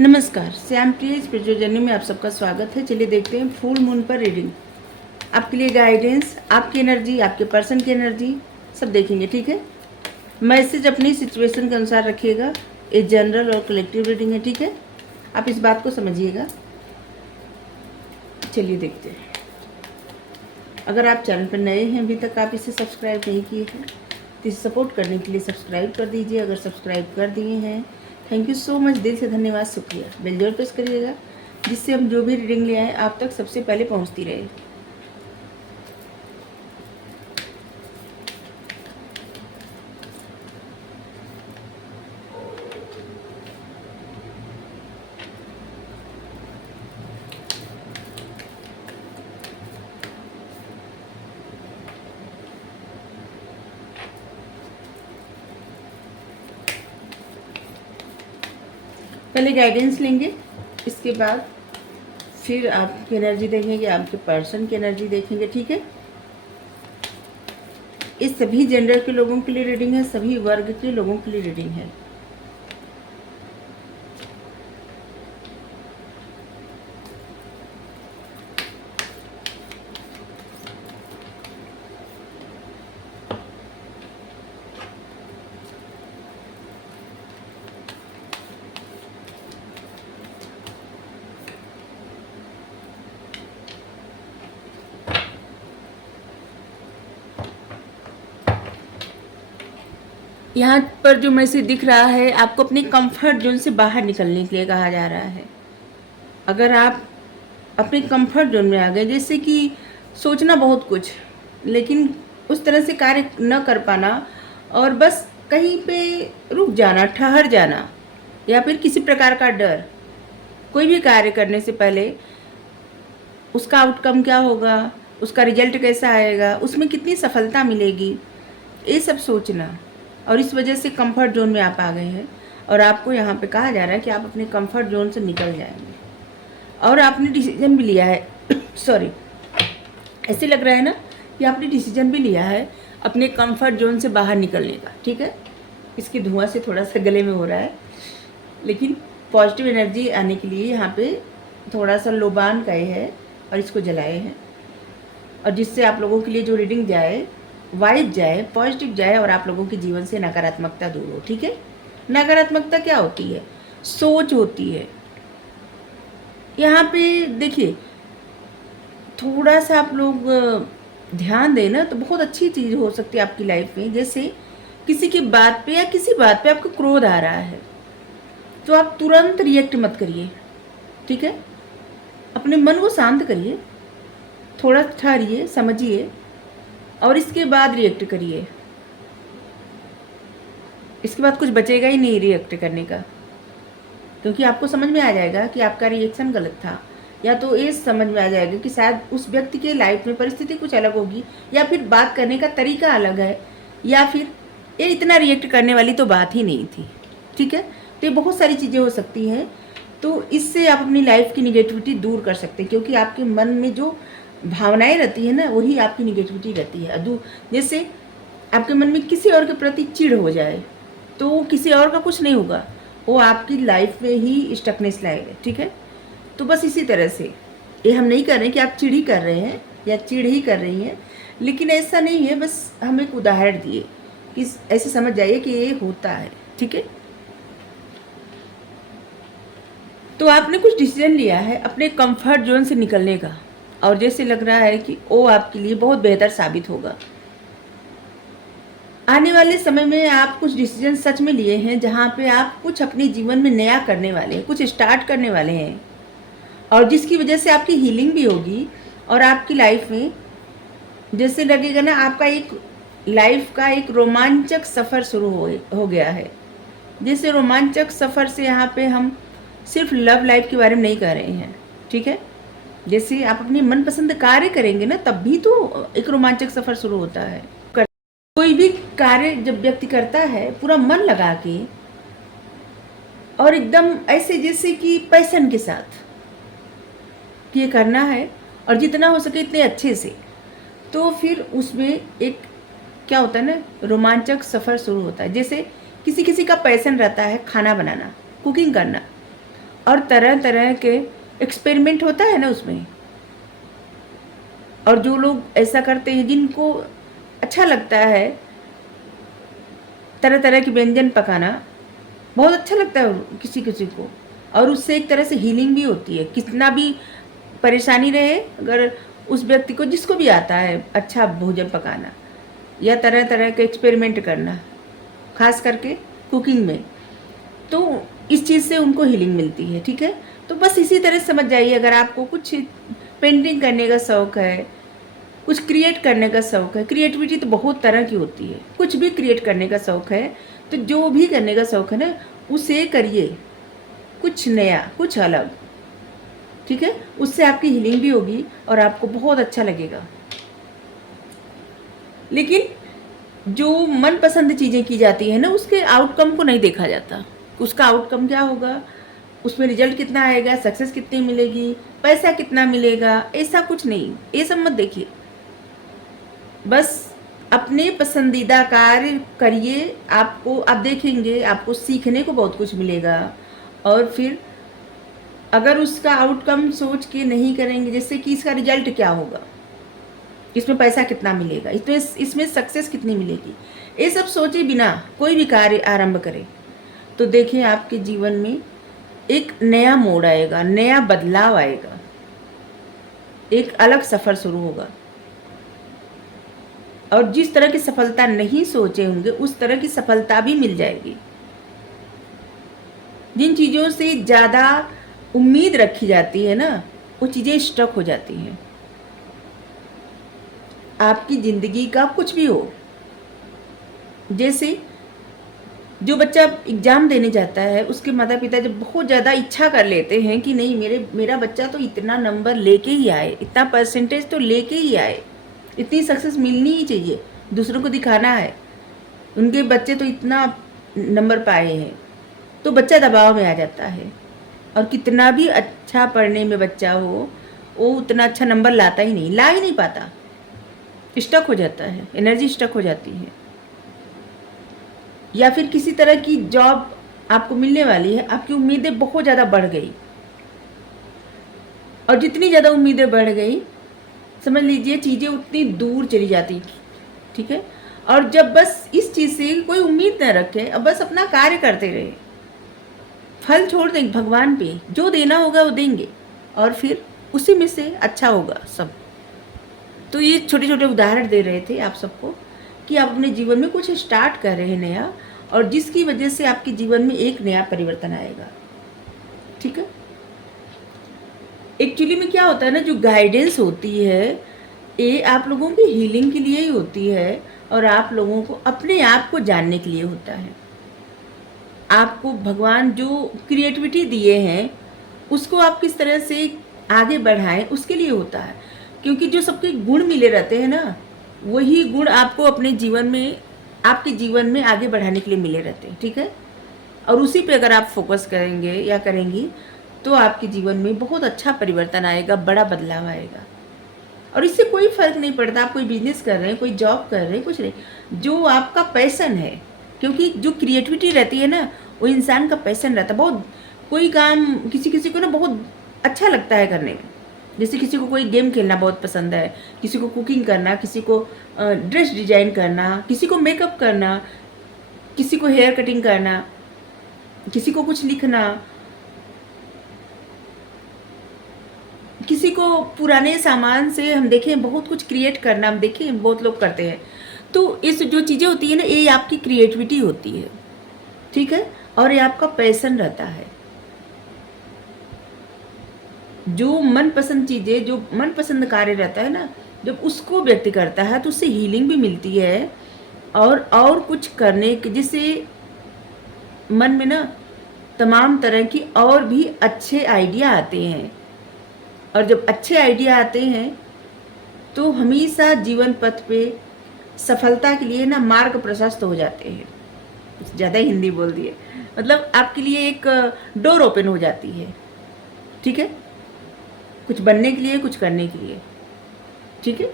नमस्कार, श्याम प्रिय spiritual journey में आप सबका स्वागत है। चलिए देखते हैं फुल मून पर रीडिंग। आपके लिए गाइडेंस, आपकी एनर्जी, आपके पर्सन की एनर्जी सब देखेंगे, ठीक है। मैसेज अपनी सिचुएशन के अनुसार रखिएगा। ये जनरल और कलेक्टिव रीडिंग है, ठीक है। आप इस बात को समझिएगा। चलिए देखते हैं। अगर आप चैनल पर नए हैं, अभी तक आप इसे सब्सक्राइब नहीं किए हैं तो इसे सपोर्ट करने के लिए सब्सक्राइब कर दीजिए। अगर सब्सक्राइब कर दिए हैं, थैंक यू सो मच, दिल से धन्यवाद, शुक्रिया। बेल जरूर प्रेस करिएगा जिससे हम जो भी रीडिंग ले आए आप तक सबसे पहले पहुंचती रहे। पहले गाइडेंस लेंगे, इसके बाद फिर आपकी एनर्जी देखेंगे, आपके पर्सन की एनर्जी देखेंगे, ठीक है। इस सभी जेंडर के लोगों के लिए रीडिंग है, सभी वर्ग के लोगों के लिए रीडिंग है। यहाँ पर जो मैसेज दिख रहा है, आपको अपने कंफर्ट जोन से बाहर निकलने के लिए कहा जा रहा है। अगर आप अपने कंफर्ट जोन में आ गए, जैसे कि सोचना बहुत कुछ लेकिन उस तरह से कार्य न कर पाना, और बस कहीं पे रुक जाना, ठहर जाना, या फिर किसी प्रकार का डर, कोई भी कार्य करने से पहले उसका आउटकम क्या होगा, उसका रिजल्ट कैसा आएगा, उसमें कितनी सफलता मिलेगी, ये सब सोचना। और इस वजह से कंफर्ट जोन में आप आ गए हैं और आपको यहाँ पे कहा जा रहा है कि आप अपने कंफर्ट जोन से निकल जाएंगे। और आपने डिसीजन भी लिया है सॉरी, ऐसे लग रहा है ना कि आपने डिसीजन भी लिया है अपने कंफर्ट जोन से बाहर निकलने का, ठीक है। इसकी धुआं से थोड़ा सा गले में हो रहा है, लेकिन पॉजिटिव एनर्जी आने के लिए यहाँ पे थोड़ा सा लोबान गए हैं और इसको जलाए हैं, और जिससे आप लोगों के लिए जो रीडिंग जाए, वाइब जाए, पॉजिटिव जाए और आप लोगों के जीवन से नकारात्मकता दूर हो, ठीक है। नकारात्मकता क्या होती है? सोच होती है। यहाँ पे देखिए, थोड़ा सा आप लोग ध्यान दें ना तो बहुत अच्छी चीज़ हो सकती है आपकी लाइफ में। जैसे किसी की बात पे या किसी बात पे आपको क्रोध आ रहा है तो आप तुरंत रिएक्ट मत करिए, ठीक है। अपने मन को शांत करिए, थोड़ा ठहरिए, समझिए और इसके बाद रिएक्ट करिए। इसके बाद कुछ बचेगा ही नहीं रिएक्ट करने का, क्योंकि आपको समझ में आ जाएगा कि आपका रिएक्शन गलत था, या तो ये समझ में आ जाएगा कि शायद उस व्यक्ति के लाइफ में परिस्थिति कुछ अलग होगी, या फिर बात करने का तरीका अलग है, या फिर ये इतना रिएक्ट करने वाली तो बात ही नहीं थी, ठीक है। तो ये बहुत सारी चीज़ें हो सकती हैं। तो इससे आप अपनी लाइफ की निगेटिविटी दूर कर सकते हैं, क्योंकि आपके मन में जो भावनाएं रहती है ना, वही आपकी निगेटिविटी रहती है। जैसे आपके मन में किसी और के प्रति चिढ़ हो जाए तो किसी और का कुछ नहीं होगा, वो आपकी लाइफ में ही स्टकनेस लाएगा, ठीक है। तो बस इसी तरह से, ये हम नहीं कर रहे हैं कि आप चिढ़ ही कर रहे हैं या चिढ़ ही कर रही हैं, लेकिन ऐसा नहीं है। बस हम एक उदाहरण दिए कि ऐसे समझ जाइए कि ये होता है, ठीक है। तो आपने कुछ डिसीजन लिया है अपने कंफर्ट जोन से निकलने का, और जैसे लग रहा है कि वो आपके लिए बहुत बेहतर साबित होगा। आने वाले समय में आप कुछ डिसीजन सच में लिए हैं जहाँ पे आप कुछ अपने जीवन में नया करने वाले हैं, कुछ स्टार्ट करने वाले हैं, और जिसकी वजह से आपकी हीलिंग भी होगी। और आपकी लाइफ में जैसे लगेगा ना, आपका एक लाइफ का एक रोमांचक सफ़र शुरू हो गया है। जैसे रोमांचक सफ़र से यहाँ पे हम सिर्फ लव लाइफ के बारे में नहीं कह रहे हैं, ठीक है। जैसे आप अपनी मनपसंद कार्य करेंगे ना, तब भी तो एक रोमांचक सफ़र शुरू होता है। कोई भी कार्य जब व्यक्ति करता है पूरा मन लगा के और एकदम ऐसे जैसे कि पैशन के साथ कि ये करना है और जितना हो सके इतने अच्छे से, तो फिर उसमें एक क्या होता है ना, रोमांचक सफ़र शुरू होता है। जैसे किसी किसी का पैशन रहता है खाना बनाना, कुकिंग करना, और तरह तरह के एक्सपेरिमेंट होता है ना उसमें। और जो लोग ऐसा करते हैं, जिनको अच्छा लगता है तरह तरह के व्यंजन पकाना, बहुत अच्छा लगता है किसी किसी को, और उससे एक तरह से हीलिंग भी होती है। कितना भी परेशानी रहे, अगर उस व्यक्ति को, जिसको भी आता है अच्छा भोजन पकाना या तरह तरह के एक्सपेरिमेंट करना, खास करके कुकिंग में, तो इस चीज़ से उनको हीलिंग मिलती है। ठीक है, तो बस इसी तरह समझ जाइए, अगर आपको कुछ पेंटिंग करने का शौक़ है, कुछ क्रिएट करने का शौक़ है, क्रिएटिविटी तो बहुत तरह की होती है, कुछ भी क्रिएट करने का शौक़ है, तो जो भी करने का शौक़ है ना, उसे करिए, कुछ नया, कुछ अलग। ठीक है, उससे आपकी हीलिंग भी होगी और आपको बहुत अच्छा लगेगा। लेकिन जो मनपसंद चीज़ें की जाती है ना, उसके आउटकम को नहीं देखा जाता। उसका आउटकम क्या होगा, उसमें रिजल्ट कितना आएगा, सक्सेस कितनी मिलेगी, पैसा कितना मिलेगा, ऐसा कुछ नहीं, ये सब मत देखिए। बस अपने पसंदीदा कार्य करिए, आपको, आप देखेंगे आपको सीखने को बहुत कुछ मिलेगा। और फिर अगर उसका आउटकम सोच के नहीं करेंगे, जैसे कि इसका रिजल्ट क्या होगा, इसमें पैसा कितना मिलेगा, इसमें सक्सेस कितनी मिलेगी, ये सब सोचे बिना कोई भी कार्य आरंभ करें, तो देखिए आपके जीवन में एक नया मोड़ आएगा, नया बदलाव आएगा, एक अलग सफ़र शुरू होगा। और जिस तरह की सफलता नहीं सोचे होंगे, उस तरह की सफलता भी मिल जाएगी। जिन चीज़ों से ज़्यादा उम्मीद रखी जाती है ना, वो चीज़ें स्टक हो जाती हैं। आपकी ज़िंदगी का कुछ भी हो, जैसे जो बच्चा एग्ज़ाम देने जाता है, उसके माता पिता जब बहुत ज़्यादा इच्छा कर लेते हैं कि नहीं, मेरा बच्चा तो इतना नंबर लेके ही आए, इतना परसेंटेज तो लेके ही आए, इतनी सक्सेस मिलनी ही चाहिए, दूसरों को दिखाना है, उनके बच्चे तो इतना नंबर पाए हैं, तो बच्चा दबाव में आ जाता है। और कितना भी अच्छा पढ़ने में बच्चा हो, वो उतना अच्छा नंबर लाता ही नहीं, ला ही नहीं पाता, स्टक हो जाता है, एनर्जी स्टक हो जाती है। या फिर किसी तरह की जॉब आपको मिलने वाली है, आपकी उम्मीदें बहुत ज़्यादा बढ़ गई, और जितनी ज़्यादा उम्मीदें बढ़ गई, समझ लीजिए चीज़ें उतनी दूर चली जाती। ठीक है, और जब बस इस चीज़ से कोई उम्मीद न रखे, अब बस अपना कार्य करते रहे, फल छोड़ देंगे भगवान पे, जो देना होगा वो देंगे, और फिर उसी में से अच्छा होगा सब। तो ये छोटे छोटे उदाहरण दे रहे थे आप सबको कि आप अपने जीवन में कुछ स्टार्ट कर रहे हैं नया, और जिसकी वजह से आपके जीवन में एक नया परिवर्तन आएगा। ठीक है, एक्चुअली में क्या होता है ना, जो गाइडेंस होती है, ये आप लोगों की हीलिंग के लिए ही होती है, और आप लोगों को अपने आप को जानने के लिए होता है। आपको भगवान जो क्रिएटिविटी दिए हैं, उसको आप किस तरह से आगे बढ़ाएं, उसके लिए होता है। क्योंकि जो सबके गुण मिले रहते हैं ना, वही गुण आपको अपने जीवन में, आपके जीवन में आगे बढ़ाने के लिए मिले रहते हैं। ठीक है, और उसी पे अगर आप फोकस करेंगे या करेंगी, तो आपके जीवन में बहुत अच्छा परिवर्तन आएगा, बड़ा बदलाव आएगा। और इससे कोई फ़र्क नहीं पड़ता आप कोई बिजनेस कर रहे हैं, कोई जॉब कर रहे हैं, कुछ नहीं, जो आपका पैशन है। क्योंकि जो क्रिएटिविटी रहती है ना, वो इंसान का पैशन रहता है। बहुत कोई काम किसी किसी को ना बहुत अच्छा लगता है करने में, जैसे किसी को कोई गेम खेलना बहुत पसंद है, किसी को कुकिंग करना, किसी को ड्रेस डिजाइन करना, किसी को मेकअप करना, किसी को हेयर कटिंग करना, किसी को कुछ लिखना, किसी को पुराने सामान से हम देखें बहुत कुछ क्रिएट करना, हम देखें बहुत लोग करते हैं। तो इस जो चीज़ें होती है ना, ये आपकी क्रिएटिविटी होती है। ठीक है, और ये आपका पैशन रहता है। जो मनपसंद चीज़ें, जो मनपसंद कार्य रहता है ना, जब उसको व्यक्ति करता है, तो उससे हीलिंग भी मिलती है, और कुछ करने के, जिससे मन में ना तमाम तरह की और भी अच्छे आइडिया आते हैं। और जब अच्छे आइडिया आते हैं, तो हमेशा जीवन पथ पे सफलता के लिए ना मार्ग प्रशस्त हो जाते हैं। ज़्यादा हिंदी बोल दिए, मतलब आपके लिए एक डोर ओपन हो जाती है। ठीक है, कुछ बनने के लिए, कुछ करने के लिए। ठीक है,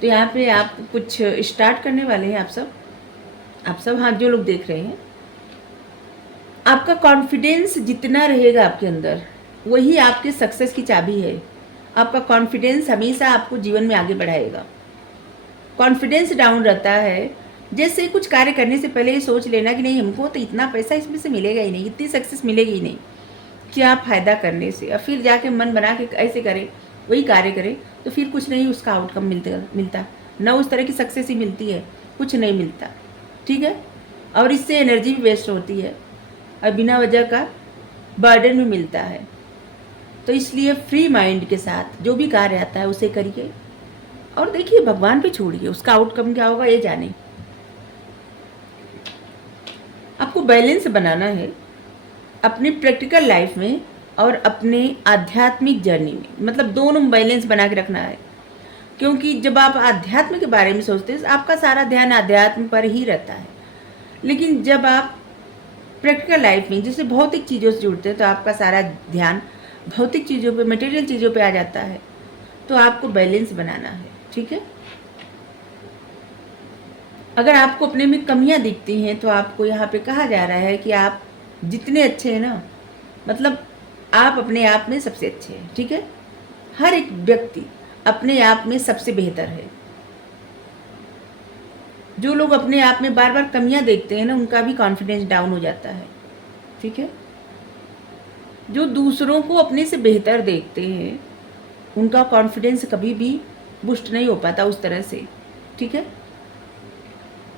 तो यहाँ पे आप कुछ स्टार्ट करने वाले हैं। आप सब हाँ, जो लोग देख रहे हैं, आपका कॉन्फिडेंस जितना रहेगा आपके अंदर, वही आपके सक्सेस की चाबी है। आपका कॉन्फिडेंस हमेशा आपको जीवन में आगे बढ़ाएगा। कॉन्फिडेंस डाउन रहता है, जैसे कुछ कार्य करने से पहले ये सोच लेना कि नहीं, हमको तो इतना पैसा इसमें से मिलेगा ही नहीं, इतनी सक्सेस मिलेगी ही नहीं, क्या फ़ायदा करने से। और फिर जाके मन बना के ऐसे करें, वही कार्य करें, तो फिर कुछ नहीं उसका आउटकम मिलता ना, उस तरह की सक्सेस ही मिलती है, कुछ नहीं मिलता। ठीक है, और इससे एनर्जी भी वेस्ट होती है और बिना वजह का बर्डन भी मिलता है। तो इसलिए फ्री माइंड के साथ जो भी कार्य आता है उसे करिए और देखिए, भगवान पे छोड़िए, उसका आउटकम क्या होगा ये जाने। आपको बैलेंस बनाना है अपनी प्रैक्टिकल लाइफ में और अपने आध्यात्मिक जर्नी में, मतलब दोनों बैलेंस बना के रखना है। क्योंकि जब आप आध्यात्म के बारे में सोचते हैं, आपका सारा ध्यान आध्यात्म पर ही रहता है। लेकिन जब आप प्रैक्टिकल लाइफ में जैसे भौतिक चीज़ों से जुड़ते हैं, तो आपका सारा ध्यान भौतिक चीज़ों पे, मटेरियल चीज़ों पे आ जाता है। तो आपको बैलेंस बनाना है। ठीक है, अगर आपको अपने में कमियां दिखती हैं, तो आपको यहाँ पे कहा जा रहा है कि आप जितने अच्छे हैं ना, मतलब आप अपने आप में सबसे अच्छे हैं। ठीक है, हर एक व्यक्ति अपने आप में सबसे बेहतर है। जो लोग अपने आप में बार बार कमियां देखते हैं ना, उनका भी कॉन्फिडेंस डाउन हो जाता है। ठीक है, जो दूसरों को अपने से बेहतर देखते हैं, उनका कॉन्फिडेंस कभी भी बूस्ट नहीं हो पाता उस तरह से। ठीक है,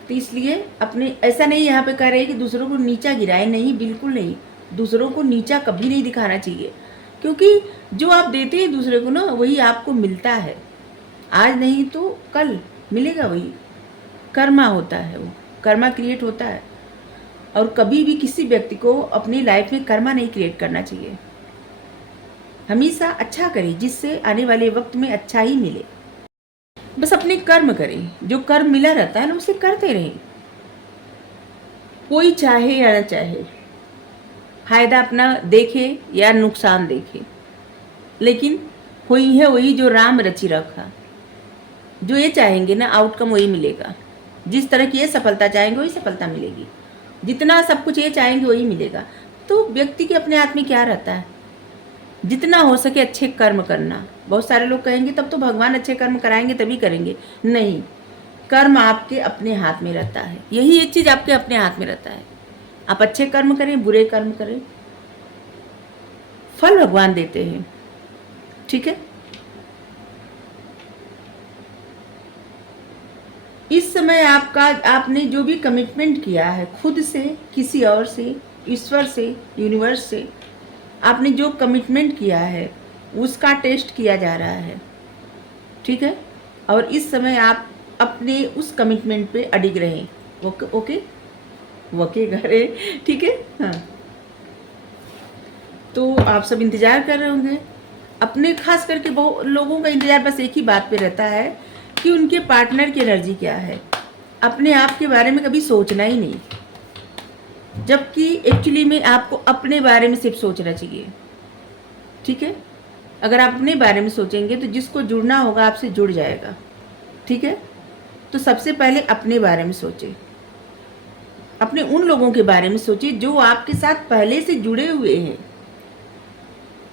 तो इसलिए अपने, ऐसा नहीं यहाँ पे कह रहे कि दूसरों को नीचा गिराए, नहीं, बिल्कुल नहीं। दूसरों को नीचा कभी नहीं दिखाना चाहिए, क्योंकि जो आप देते हैं दूसरे को ना, वही आपको मिलता है। आज नहीं तो कल मिलेगा वही। कर्मा होता है, वो कर्मा क्रिएट होता है। और कभी भी किसी व्यक्ति को अपनी लाइफ में कर्मा नहीं क्रिएट करना चाहिए। हमेशा अच्छा करें, जिससे आने वाले वक्त में अच्छा ही मिले। बस अपने कर्म करें, जो कर्म मिला रहता है ना, उसे करते रहें। कोई चाहे या न चाहे, फायदा अपना देखे या नुकसान देखे, लेकिन हुई है वही जो राम रचि रखा। जो ये चाहेंगे ना, आउटकम वही मिलेगा। जिस तरह की ये सफलता चाहेंगे वही सफलता मिलेगी। जितना सब कुछ ये चाहेंगे वही मिलेगा। तो व्यक्ति के अपने हाथ में क्या रहता है, जितना हो सके अच्छे कर्म करना। बहुत सारे लोग कहेंगे तब तो भगवान अच्छे कर्म कराएंगे तभी करेंगे। नहीं, कर्म आपके अपने हाथ में रहता है। यही एक चीज़ आपके अपने हाथ में रहता है। आप अच्छे कर्म करें, बुरे कर्म करें, फल भगवान देते हैं। ठीक है, इस समय आपने जो भी कमिटमेंट किया है खुद से, किसी और से, ईश्वर से, यूनिवर्स से, आपने जो कमिटमेंट किया है उसका टेस्ट किया जा रहा है। ठीक है, और इस समय आप अपने उस कमिटमेंट पे अडिग रहें। ओके ओके, वके करे। ठीक है, हाँ। तो आप सब इंतज़ार कर रहे होंगे अपने, खास करके बहुत लोगों का इंतज़ार बस एक ही बात पे रहता है कि उनके पार्टनर की एनर्जी क्या है। अपने आप के बारे में कभी सोचना ही नहीं, जबकि एक्चुअली में आपको अपने बारे में सिर्फ सोचना चाहिए। ठीक है, अगर आप अपने बारे में सोचेंगे तो जिसको जुड़ना होगा आपसे जुड़ जाएगा। ठीक है, तो सबसे पहले अपने बारे में सोचें, अपने उन लोगों के बारे में सोचिए जो आपके साथ पहले से जुड़े हुए हैं।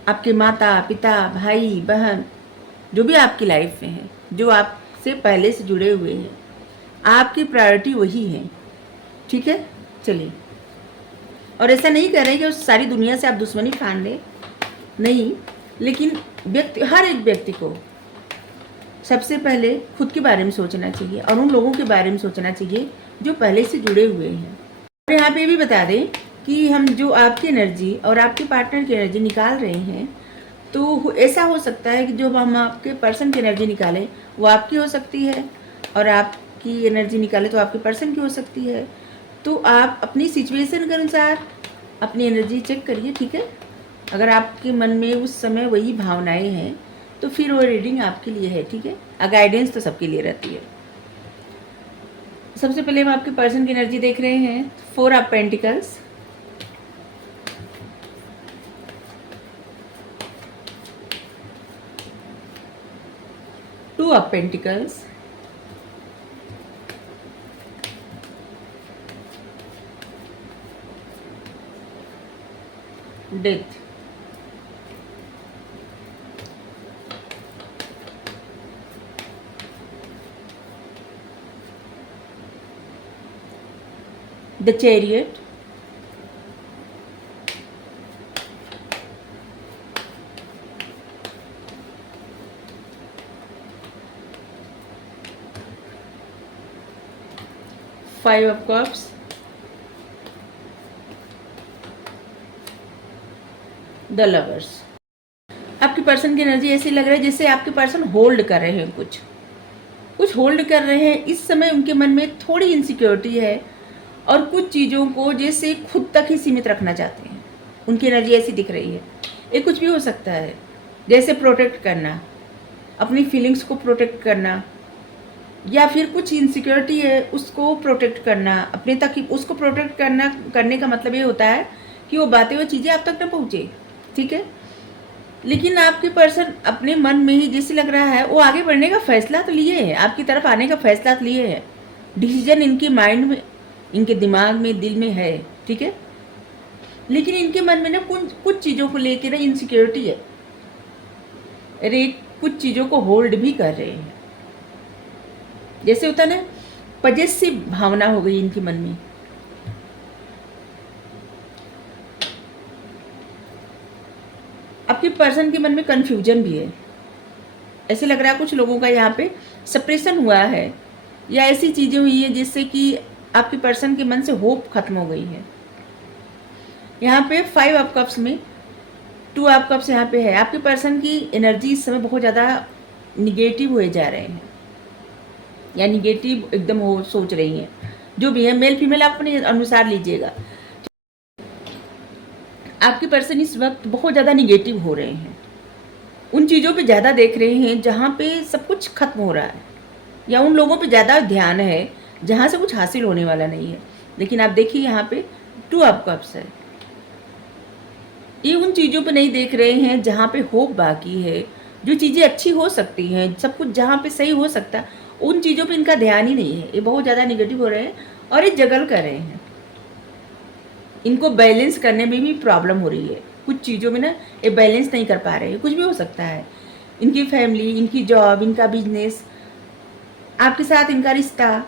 आपके माता पिता, भाई बहन, जो भी आपकी लाइफ में है, जो आपसे पहले से जुड़े हुए हैं, आपकी प्रायोरिटी वही है। ठीक है, चलिए। और ऐसा नहीं कर रहे कि उस सारी दुनिया से आप दुश्मनी ठान लें, नहीं, लेकिन हर एक व्यक्ति को सबसे पहले खुद के बारे में सोचना चाहिए और उन लोगों के बारे में सोचना चाहिए जो पहले से जुड़े हुए हैं। और यहाँ पे भी बता दें कि हम जो आपकी एनर्जी और आपके पार्टनर की एनर्जी निकाल रहे हैं, तो ऐसा हो सकता है कि जो हम आपके पर्सन की एनर्जी निकालें वो आपकी हो सकती है, और आपकी एनर्जी निकालें तो आपके पर्सन की हो सकती है। तो आप अपनी सिचुएशन के अनुसार अपनी एनर्जी चेक करिए। ठीक है, अगर आपके मन में उस समय वही भावनाएं हैं तो फिर वो रीडिंग आपके लिए है। ठीक है, गाइडेंस तो सबके लिए रहती है। सबसे पहले हम आपके पर्सन की एनर्जी देख रहे हैं। 4 of pentacles, two of pentacles, death, the chariot, five of cups, the lovers. आपके पर्सन की एनर्जी ऐसी लग रही है जैसे आपके पर्सन होल्ड कर रहे हैं, कुछ होल्ड कर रहे हैं। इस समय उनके मन में थोड़ी इनसिक्योरिटी है और कुछ चीज़ों को जैसे खुद तक ही सीमित रखना चाहते हैं। उनकी एनर्जी ऐसी दिख रही है। ये कुछ भी हो सकता है, जैसे प्रोटेक्ट करना, अपनी फीलिंग्स को प्रोटेक्ट करना, या फिर कुछ इनसिक्योरिटी है उसको प्रोटेक्ट करना, अपने तक ही उसको प्रोटेक्ट करने का मतलब ये होता है कि वो बातें, वो चीज़ें आप तक न पहुँचे, ठीक है। लेकिन आपके पर्सन अपने मन में ही जैसे लग रहा है वो आगे बढ़ने का फैसला तो लिए है, आपकी तरफ आने का फैसला तो लिए है, डिसीजन इनके माइंड में, इनके दिमाग में, दिल में है, ठीक है। लेकिन इनके मन में ना कुछ चीज़ों को लेकर ना इनसिक्योरिटी है, अरे कुछ चीज़ों को होल्ड भी कर रहे हैं। जैसे होता है ना, पजेसिव भावना हो गई इनके मन में। आपके पर्सन के मन में कंफ्यूजन भी है। ऐसे लग रहा है कुछ लोगों का यहाँ पे सप्रेशन हुआ है, या ऐसी चीज़ें हुई है जिससे कि आपके पर्सन के मन से होप खत्म हो गई है। यहाँ पे फाइव ऑफ कप्स में टू ऑफ कप्स यहाँ पे है। आपके पर्सन की एनर्जी इस समय बहुत ज़्यादा निगेटिव हुए जा रहे हैं, या निगेटिव एकदम हो सोच रही हैं। जो भी है, मेल फीमेल आप अपने अनुसार लीजिएगा। आपके पर्सन इस वक्त बहुत ज़्यादा निगेटिव हो रहे हैं, उन चीज़ों पे ज़्यादा देख रहे हैं जहाँ पे सब कुछ खत्म हो रहा है, या उन लोगों पे ज़्यादा ध्यान है जहाँ से कुछ हासिल होने वाला नहीं है। लेकिन आप देखिए यहाँ पे टू ऑफ कप्स है। ये उन चीज़ों पे नहीं देख रहे हैं जहाँ पे होप बाकी है, जो चीज़ें अच्छी हो सकती हैं, सब कुछ जहाँ पे सही हो सकता, उन चीज़ों पे इनका ध्यान ही नहीं है। ये बहुत ज़्यादा निगेटिव हो रहे हैं और ये जगल कर रहे हैं। इनको बैलेंस करने में भी प्रॉब्लम हो रही है, कुछ चीज़ों में ना ये बैलेंस नहीं कर पा रहे हैं। कुछ भी हो सकता है, इनकी फैमिली, इनकी जॉब, इनका बिजनेस, आपके साथ इनका रिश्ता,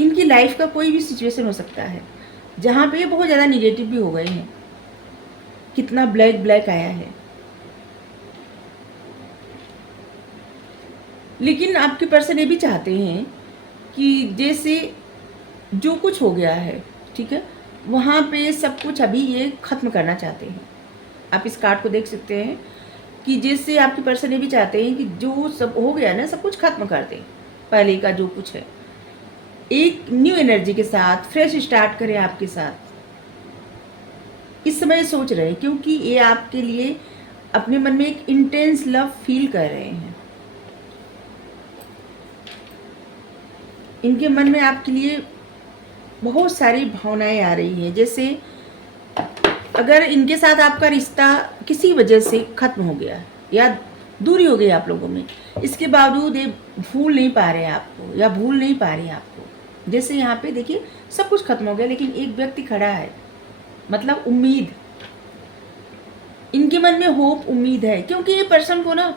इनकी लाइफ का कोई भी सिचुएशन हो सकता है जहाँ पे ये बहुत ज़्यादा निगेटिव भी हो गए हैं। कितना ब्लैक ब्लैक आया है। लेकिन आपके पर्सन ये भी चाहते हैं कि जैसे जो कुछ हो गया है, ठीक है, वहाँ पे सब कुछ अभी ये ख़त्म करना चाहते हैं। आप इस कार्ड को देख सकते हैं कि जैसे आपके पर्सन ये भी चाहते हैं कि जो सब हो गया ना, सब कुछ ख़त्म कर दें, पहले का जो कुछ है, एक न्यू एनर्जी के साथ फ्रेश स्टार्ट करें आपके साथ। इस समय सोच रहे हैं क्योंकि ये आपके लिए अपने मन में एक इंटेंस लव फील कर रहे हैं। इनके मन में आपके लिए बहुत सारी भावनाएं आ रही हैं। जैसे अगर इनके साथ आपका रिश्ता किसी वजह से खत्म हो गया या दूरी हो गई आप लोगों में, इसके बावजूद ये भूल नहीं पा रहे हैं आपको, या भूल नहीं पा रही हैं आपको। जैसे यहाँ पे देखिए सब कुछ खत्म हो गया, लेकिन एक व्यक्ति खड़ा है, मतलब उम्मीद। इनके मन में होप, उम्मीद है, क्योंकि ये पर्सन को ना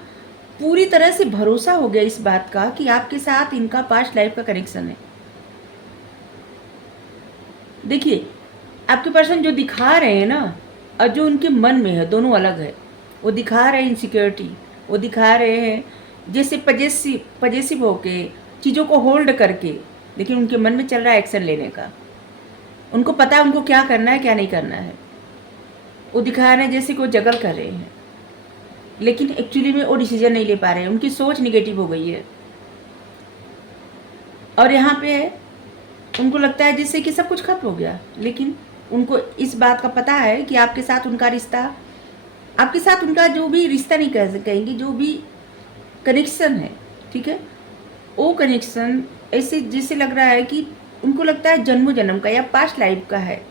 पूरी तरह से भरोसा हो गया इस बात का कि आपके साथ इनका पास्ट लाइफ का कनेक्शन है। देखिए आपके पर्सन जो दिखा रहे हैं ना, और जो उनके मन में है, दोनों अलग है। वो दिखा रहे हैं इनसिक्योरिटी, वो दिखा रहे हैं जैसे पजेसिव होके चीज़ों को होल्ड करके, लेकिन उनके मन में चल रहा है एक्शन लेने का। उनको पता है उनको क्या करना है, क्या नहीं करना है। वो दिखा रहे हैं जैसे कि वो जगल कर रहे हैं, लेकिन एक्चुअली में वो डिसीजन नहीं ले पा रहे हैं। उनकी सोच निगेटिव हो गई है, और यहाँ पे है उनको लगता है जैसे कि सब कुछ खत्म हो गया। लेकिन उनको इस बात का पता है कि आपके साथ उनका रिश्ता, आपके साथ उनका जो भी रिश्ता नहीं कहेंगे, जो भी कनेक्शन है, ठीक है, वो कनेक्शन ऐसे जैसे लग रहा है कि उनको लगता है जन्मों जन्म का या पास्ट लाइफ का है,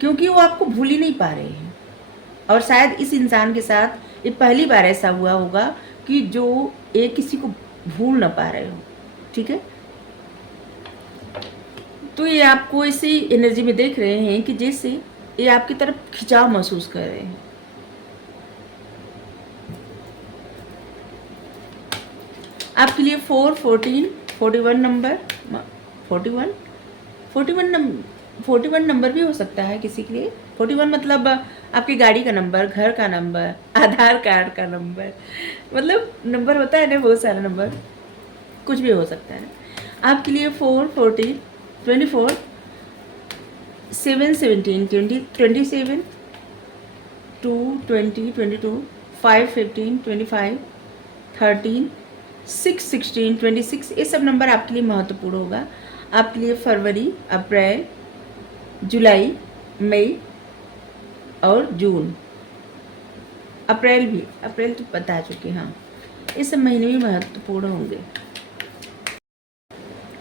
क्योंकि वो आपको भूल ही नहीं पा रहे हैं। और शायद इस इंसान के साथ ये पहली बार ऐसा हुआ होगा कि जो एक किसी को भूल ना पा रहे हो, ठीक है। तो ये आपको इसी एनर्जी में देख रहे हैं कि जैसे ये आपकी तरफ खिंचाव महसूस कर रहे हैं। आपके लिए 4, 14, 41 नंबर, 41, 41 नंबर भी हो सकता है किसी के लिए। 41 मतलब आपकी गाड़ी का नंबर, घर का नंबर, आधार कार्ड का नंबर, मतलब नंबर होता है ना बहुत सारे नंबर, कुछ भी हो सकता है। आपके लिए 4, 14, 24, 7, 17, 20, 27, 2, 20, 22, 5, 15, 25, 13, 6, 16, 26, ये सब नंबर आपके लिए महत्वपूर्ण होगा। आपके लिए फरवरी, अप्रैल, जुलाई, मई और जून, अप्रैल तो बता चुके, हाँ, ये सब महीने भी महत्वपूर्ण होंगे।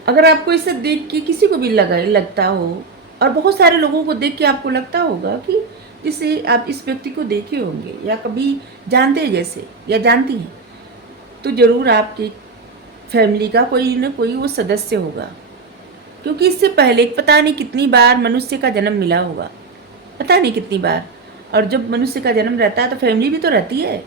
अगर आपको इसे देख के किसी को भी लगता हो, और बहुत सारे लोगों को देख के आपको लगता होगा कि जिसे आप इस व्यक्ति को देखे होंगे या कभी जानते हैं जैसे या जानती हैं, तो ज़रूर आपकी फैमिली का कोई न कोई वो सदस्य होगा, क्योंकि इससे पहले पता नहीं कितनी बार मनुष्य का जन्म मिला होगा, पता नहीं कितनी बार। और जब मनुष्य का जन्म रहता है तो फैमिली भी तो रहती है,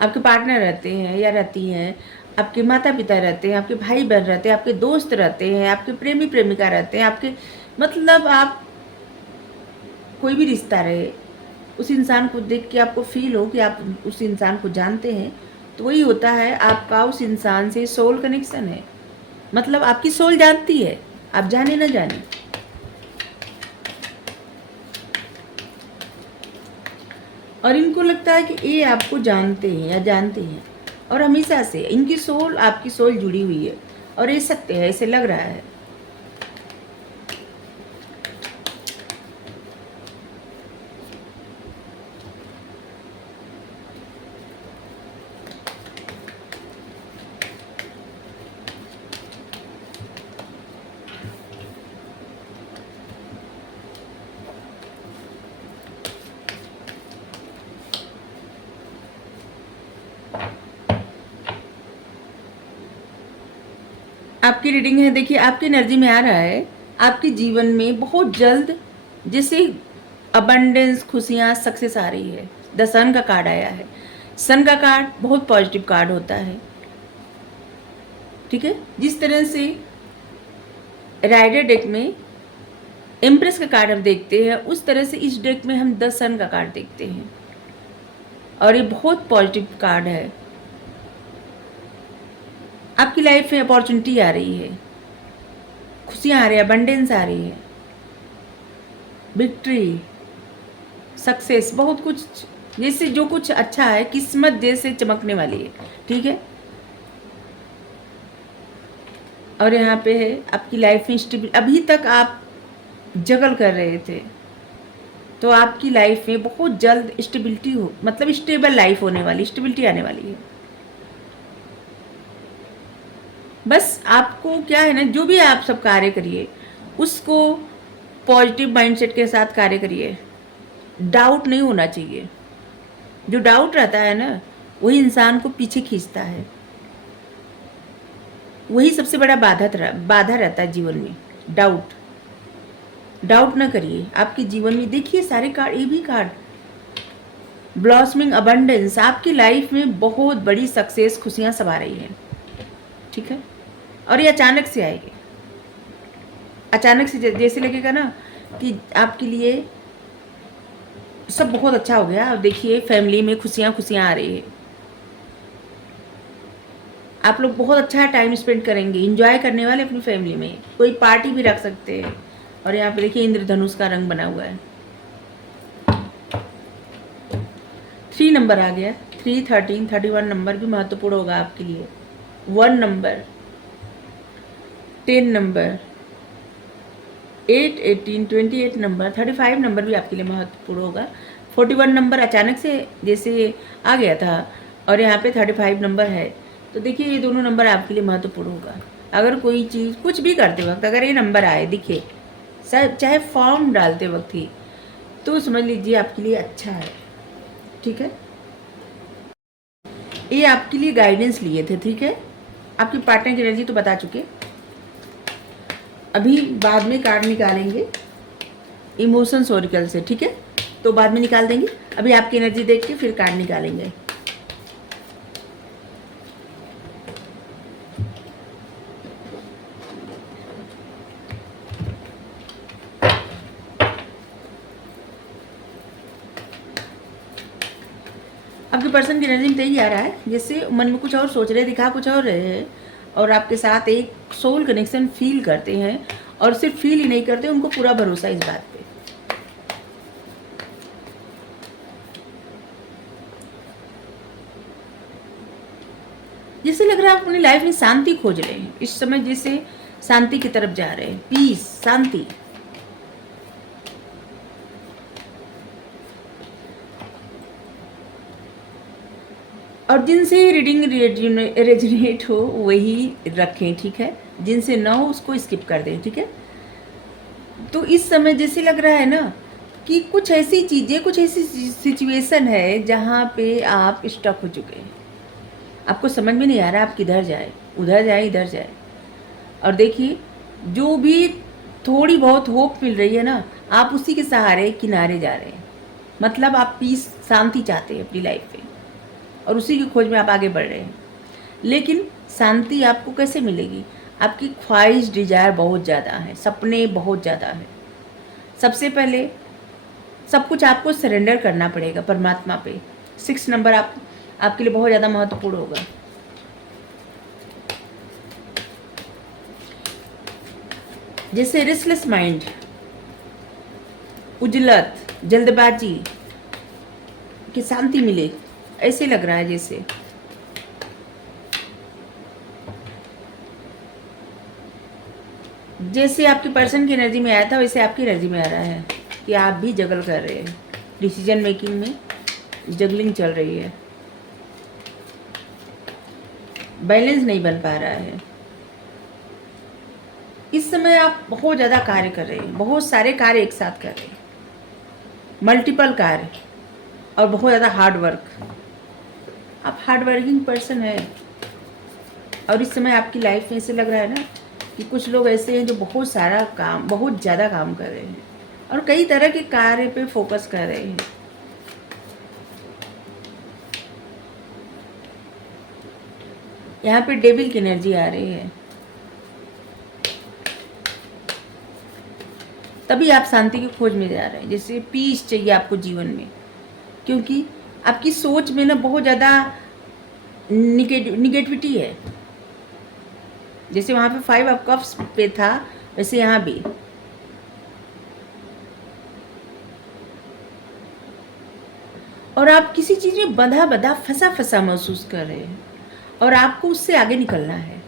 आपके पार्टनर रहते हैं या रहती हैं, आपके माता पिता रहते हैं, आपके भाई बहन रहते हैं, आपके दोस्त रहते हैं, आपके प्रेमी प्रेमिका रहते हैं, आपके मतलब आप कोई भी रिश्ता रहे, उस इंसान को देख के आपको फील हो कि आप उस इंसान को जानते हैं, तो वही होता है आपका उस इंसान से सोल कनेक्शन है। मतलब आपकी सोल जानती है, आप जाने ना जाने। और इनको लगता है कि ये आपको जानते हैं या जानते हैं, और हमेशा से इनकी सोल आपकी सोल जुड़ी हुई है, और ये सत्य है, ऐसे लग रहा है। आपकी रीडिंग है, देखिए आपकी एनर्जी में आ रहा है आपके जीवन में बहुत जल्द जैसे अबंडेंस, खुशियाँ, सक्सेस आ रही है। द सन का कार्ड आया है। सन का कार्ड बहुत पॉजिटिव कार्ड होता है, ठीक है। जिस तरह से राइडर डेक में एम्प्रेस का कार्ड हम देखते हैं, उस तरह से इस डेक में हम द सन का कार्ड देखते हैं, और ये बहुत पॉजिटिव कार्ड है। आपकी लाइफ में अपॉर्चुनिटी आ रही है, खुशियाँ आ रही है, अबंडेंस आ रही है, विक्ट्री, सक्सेस, बहुत कुछ जैसे जो कुछ अच्छा है, किस्मत जैसे चमकने वाली है, ठीक है। और यहाँ पे है आपकी लाइफ में स्टेबिलिटी। अभी तक आप जगल कर रहे थे, तो आपकी लाइफ में बहुत जल्द स्टेबिलिटी हो, मतलब स्टेबल लाइफ होने वाली, स्टेबिलिटी आने वाली है। बस आपको क्या है ना, जो भी आप सब कार्य करिए उसको पॉजिटिव माइंडसेट के साथ कार्य करिए। डाउट नहीं होना चाहिए। जो डाउट रहता है ना, वही इंसान को पीछे खींचता है, वही सबसे बड़ा बाधा रहता है जीवन में। डाउट ना करिए। आपके जीवन में देखिए सारे कार्ड, ये भी कार्ड ब्लॉसमिंग अबंडेंस, आपकी लाइफ में बहुत बड़ी सक्सेस, खुशियाँ सब आ रही हैं, ठीक है। और ये अचानक से आएगी, अचानक से जैसे लगेगा ना कि आपके लिए सब बहुत अच्छा हो गया। अब देखिए फैमिली में खुशियाँ आ रही है, आप लोग बहुत अच्छा टाइम स्पेंड करेंगे, इंजॉय करने वाले अपनी फैमिली में, कोई पार्टी भी रख सकते हैं। और यहाँ पे देखिए इंद्रधनुष का रंग बना हुआ है। 3 नंबर आ गया, 3, 13, 31 नंबर भी महत्वपूर्ण होगा आपके लिए। 1 नंबर, 10 नंबर, 8, 18, 28 नंबर, 35 नंबर भी आपके लिए महत्वपूर्ण होगा। 41 नंबर अचानक से जैसे आ गया था, और यहाँ पे 35 नंबर है, तो देखिए ये दोनों नंबर आपके लिए महत्वपूर्ण होगा। अगर कोई चीज़ कुछ भी करते वक्त अगर ये नंबर आए दिखे, चाहे फॉर्म डालते वक्त ही, तो समझ लीजिए आपके लिए अच्छा है, ठीक है। ये आपके लिए गाइडेंस लिए थे, ठीक है। आपकी पार्टनर की एनर्जी तो बता चुके, अभी बाद में कार्ड निकालेंगे इमोशंस ओरिकल से, ठीक है। तो बाद में निकाल देंगे, अभी आपकी एनर्जी देख के फिर कार्ड निकालेंगे। आपके पर्सन की एनर्जी में यही आ रहा है, जैसे मन में कुछ और सोच रहे, दिखा कुछ और रहे हैं, और आपके साथ एक सोल कनेक्शन फील करते हैं, और सिर्फ फील ही नहीं करते, उनको पूरा भरोसा इस बात पे। जैसे लग रहा है आप अपनी लाइफ में शांति खोज रहे हैं इस समय, जैसे शांति की तरफ जा रहे हैं, पीस, शांति। और जिनसे रीडिंग रेजोनेट हो वही रखें, ठीक है। जिनसे ना हो उसको स्किप कर दें, ठीक है। तो इस समय जैसे लग रहा है ना कि कुछ ऐसी चीज़ें, कुछ ऐसी सिचुएशन है जहाँ पे आप स्टक हो चुके हैं, आपको समझ में नहीं आ रहा आप किधर जाए, उधर जाए, इधर जाए। और देखिए, जो भी थोड़ी बहुत होप मिल रही है ना, आप उसी के सहारे किनारे जा रहे हैं। मतलब आप पीस, शांति चाहते हैं अपनी लाइफ में, और उसी की खोज में आप आगे बढ़ रहे हैं। लेकिन शांति आपको कैसे मिलेगी? आपकी ख्वाहिश, डिजायर बहुत ज़्यादा है, सपने बहुत ज़्यादा है। सबसे पहले सब कुछ आपको सरेंडर करना पड़ेगा परमात्मा पे। 6 नंबर आपके लिए बहुत ज़्यादा महत्वपूर्ण होगा। जैसे रेस्टलेस माइंड, उजलत, जल्दबाजी की शांति मिले, ऐसे लग रहा है। जैसे आपके पर्सन की एनर्जी में आया था वैसे आपकी एनर्जी में आ रहा है कि आप भी जगल कर रहे हैं, डिसीजन मेकिंग में जगलिंग चल रही है, बैलेंस नहीं बन पा रहा है। इस समय आप बहुत ज़्यादा कार्य कर रहे हैं, बहुत सारे कार्य एक साथ कर रहे हैं, मल्टीपल कार्य, और बहुत ज़्यादा हार्ड वर्क। आप हार्ड वर्किंग पर्सन है, और इस समय आपकी लाइफ में ऐसे लग रहा है ना कि कुछ लोग ऐसे हैं जो बहुत सारा काम, बहुत ज़्यादा काम कर रहे हैं, और कई तरह के कार्य पे फोकस कर रहे हैं। यहाँ पे डेविल की एनर्जी आ रही है, तभी आप शांति की खोज में जा रहे हैं। जैसे पीस चाहिए आपको जीवन में, क्योंकि आपकी सोच में ना बहुत ज़्यादा निगेटिविटी है। जैसे वहाँ पे 5 ऑफ कप्स पे था, वैसे यहाँ भी। और आप किसी चीज़ में बंधा बंधा, फंसा फंसा महसूस कर रहे हैं, और आपको उससे आगे निकलना है।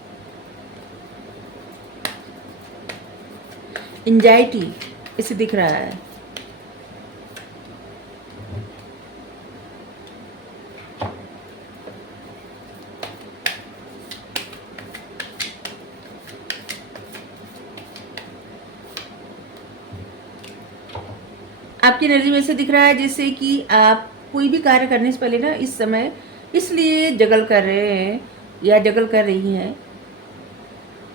एंजाइटी इसे दिख रहा है। आपकी एनर्जी में से दिख रहा है जैसे कि आप कोई भी कार्य करने से पहले ना इस समय इसलिए जगल कर रहे हैं या जगल कर रही हैं,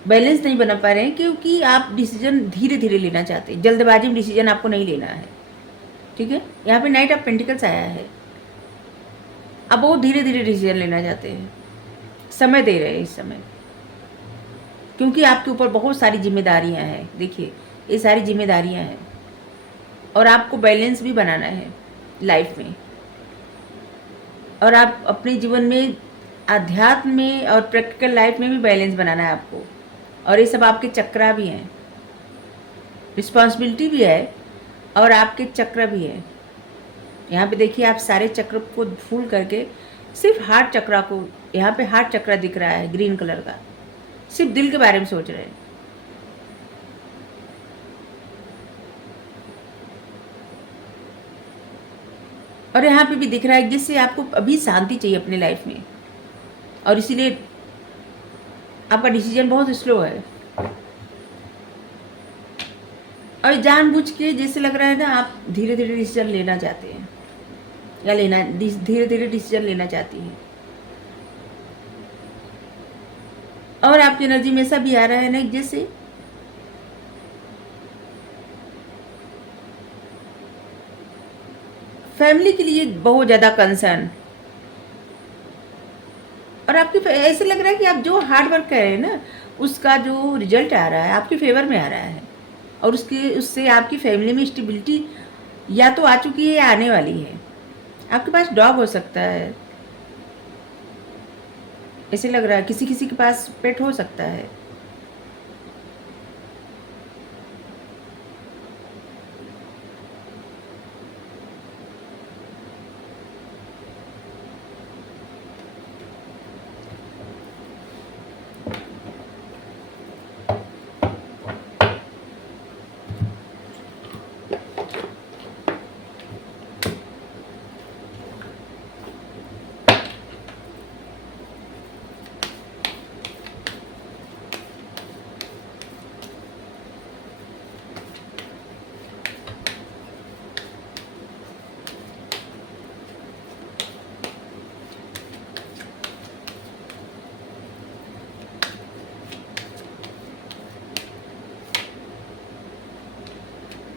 बैलेंस नहीं बना पा रहे हैं, क्योंकि आप डिसीजन धीरे धीरे लेना चाहते हैं। जल्दबाजी में डिसीजन आपको नहीं लेना है, ठीक है। यहाँ पे नाइट ऑफ पेंटिकल्स आया है, आप बहुत धीरे धीरे डिसीजन लेना चाहते हैं, समय दे रहे हैं इस समय, क्योंकि आपके ऊपर बहुत सारी जिम्मेदारियाँ हैं। देखिए, ये सारी जिम्मेदारियाँ हैं, और आपको बैलेंस भी बनाना है लाइफ में, और आप अपने जीवन में, आध्यात्म में और प्रैक्टिकल लाइफ में भी बैलेंस बनाना है आपको। और ये सब आपके चक्रा भी हैं, रिस्पॉन्सिबिलिटी भी है, और आपके चक्र भी है। यहाँ पे देखिए, आप सारे चक्र को फूल करके सिर्फ हार्ट चक्रा को, यहाँ पे हार्ट चक्रा दिख रहा है ग्रीन कलर का, सिर्फ दिल के बारे में सोच रहे हैं। और यहाँ पे भी दिख रहा है जिससे आपको अभी शांति चाहिए अपने लाइफ में, और इसीलिए आपका डिसीजन बहुत स्लो है, और जानबूझ के जैसे लग रहा है ना आप धीरे धीरे डिसीजन लेना चाहते हैं, या धीरे धीरे डिसीजन लेना चाहती हैं। और आपकी एनर्जी में ऐसा भी आ रहा है ना जैसे फैमिली के लिए बहुत ज़्यादा कंसर्न, और आपके ऐसे लग रहा है कि आप जो हार्ड वर्क कर रहे हैं ना, उसका जो रिजल्ट आ रहा है आपके फेवर में आ रहा है, और उससे आपकी फैमिली में स्टेबिलिटी या तो आ चुकी है या आने वाली है। आपके पास डॉग हो सकता है, ऐसे लग रहा है किसी किसी के पास पेट हो सकता है।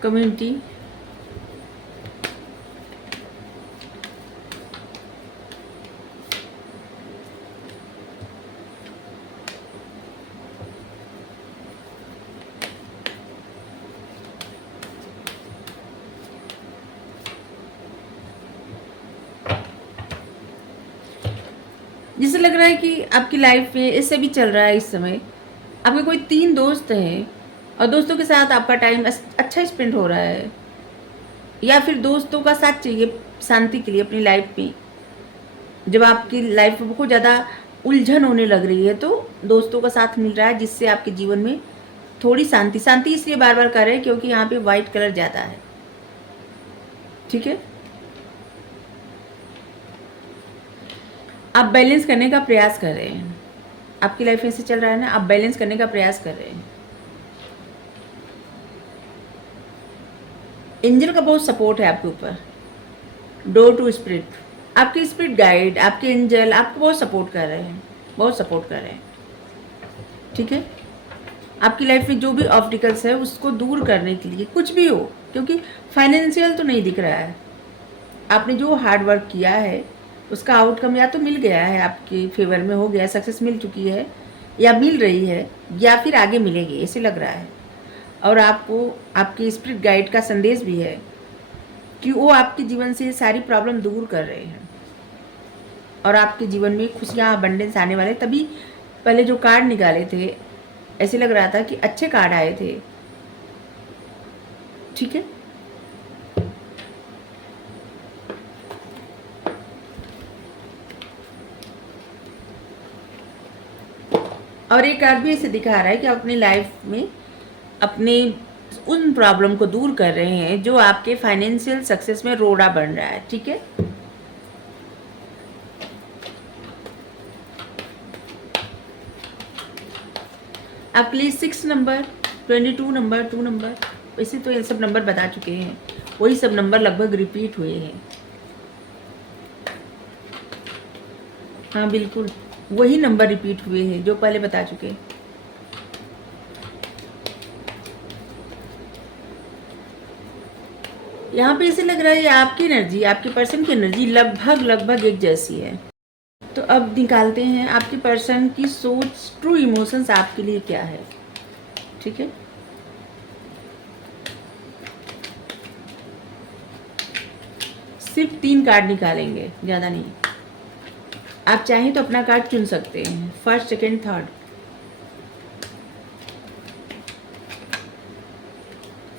कम्युनिटी, जैसे लग रहा है कि आपकी लाइफ में ऐसे भी चल रहा है इस समय, आपके कोई 3 दोस्त हैं और दोस्तों के साथ आपका टाइम अच्छा स्पेंड हो रहा है, या फिर दोस्तों का साथ चाहिए शांति के लिए अपनी लाइफ में। जब आपकी लाइफ में बहुत ज़्यादा उलझन होने लग रही है तो दोस्तों का साथ मिल रहा है, जिससे आपके जीवन में थोड़ी शांति इसलिए बार बार कर रहे हैं क्योंकि यहाँ पे वाइट कलर ज़्यादा है। ठीक है, आप बैलेंस करने का प्रयास कर रहे हैं, आपकी लाइफ ऐसे चल रहा है ना, आप बैलेंस करने का प्रयास कर रहे हैं। एंजल का बहुत सपोर्ट है आपके ऊपर, डोर टू स्पिरिट, आपके स्पिरिट गाइड, आपके एंजल आपको बहुत सपोर्ट कर रहे हैं, बहुत सपोर्ट कर रहे हैं। ठीक है, आपकी लाइफ में जो भी ऑब्स्टिकल्स है उसको दूर करने के लिए, कुछ भी हो, क्योंकि फाइनेंशियल तो नहीं दिख रहा है, आपने जो हार्ड वर्क किया है उसका आउटकम या तो मिल गया है, आपके फेवर में हो गया, सक्सेस मिल चुकी है या मिल रही है या फिर आगे मिलेगी, ऐसे लग रहा है। और आपको आपके स्पिरिट गाइड का संदेश भी है कि वो आपके जीवन से सारी प्रॉब्लम दूर कर रहे हैं और आपके जीवन में खुशियाँ अबंडेंस आने वाले। तभी पहले जो कार्ड निकाले थे ऐसे लग रहा था कि अच्छे कार्ड आए थे। ठीक है, और एक कार्ड भी ऐसे दिखा रहा है कि आप अपनी लाइफ में अपने उन प्रॉब्लम को दूर कर रहे हैं जो आपके फाइनेंशियल सक्सेस में रोड़ा बन रहा है। ठीक है, आपके लिए 6 नंबर, 22 नंबर, 2 नंबर, वैसे तो ये सब नंबर बता चुके हैं, वही सब नंबर लगभग रिपीट हुए हैं। हाँ बिल्कुल, वही नंबर रिपीट हुए हैं जो पहले बता चुके हैं। यहाँ पे ऐसे लग रहा है आपकी एनर्जी, आपके पर्सन की एनर्जी लगभग एक जैसी है। तो अब निकालते हैं आपके पर्सन की सोच, ट्रू इमोशंस आपके लिए क्या है। ठीक है, सिर्फ 3 कार्ड निकालेंगे, ज़्यादा नहीं। आप चाहें तो अपना कार्ड चुन सकते हैं, फर्स्ट, सेकेंड, थर्ड।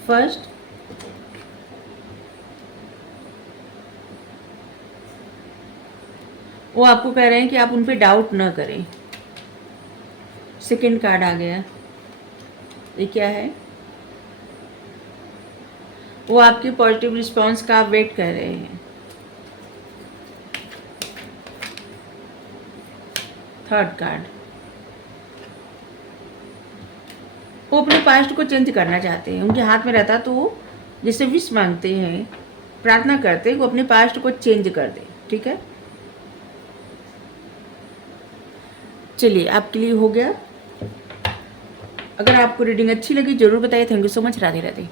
फर्स्ट, वो आपको कह रहे हैं कि आप उन पे डाउट न करें। सेकेंड कार्ड आ गया, ये क्या है? वो आपके पॉजिटिव रिस्पांस का वेट कर रहे हैं। थर्ड कार्ड, वो अपने पास्ट को चेंज करना चाहते हैं, उनके हाथ में रहता तो वो जैसे विश मांगते हैं, प्रार्थना करते हैं, वो अपने पास्ट को चेंज कर दे। ठीक है, चलिए आपके लिए हो गया। अगर आपको रीडिंग अच्छी लगी जरूर बताइए। Thank you so much. Radhe Radhe.